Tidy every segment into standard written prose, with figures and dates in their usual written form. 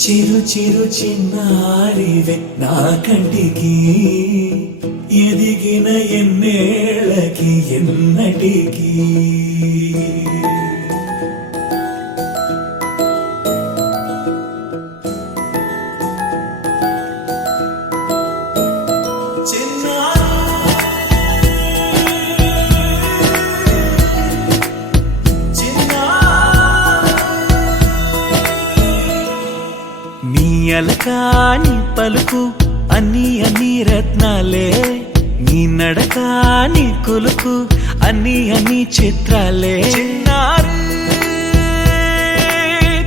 చిరు చిరు చిన్నారివే నా కంటికి ఎదిగిన ఎన్నేళ్ళకి ఎన్నటికి అలకాని పలుకు అన్ని అన్ని రత్నాలే నీ నడక నీ కొలుకు అన్ని అన్ని చిత్రాలే చిన్నారు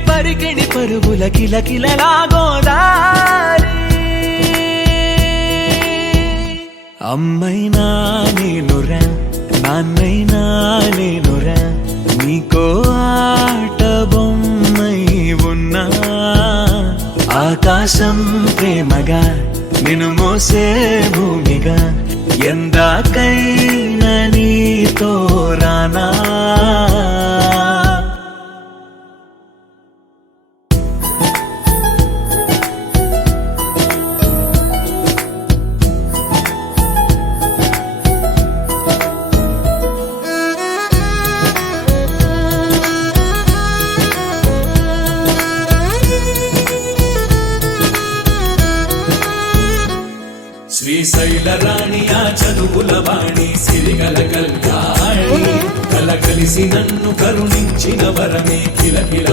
పరికిణి పరుగుల కిలకిలలా గోదారి అమ్మైనా నేనురా నాన్నైనా నేనురా నీకో ఆట బొమ్మై ఉన్నా ఆకాశం ప్రేమగా నిన్ను మోసే భూమిగా ఎందాకైనా నీతో రానా శ్రీశైల రాణి ఆ చదువుల వాణి సిరిగల కళ్యాణి కల కలిసి నన్ను కరుణించిన వరమే కిలకిల